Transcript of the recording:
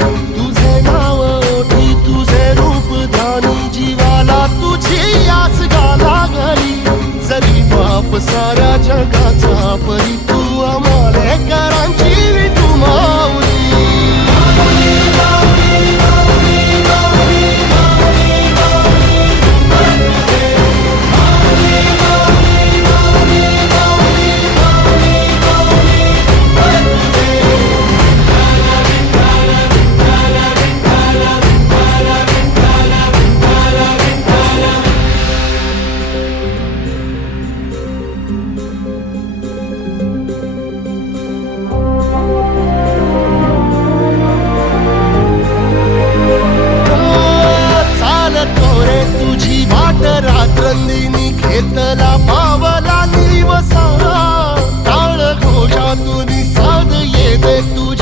Thank you. virtude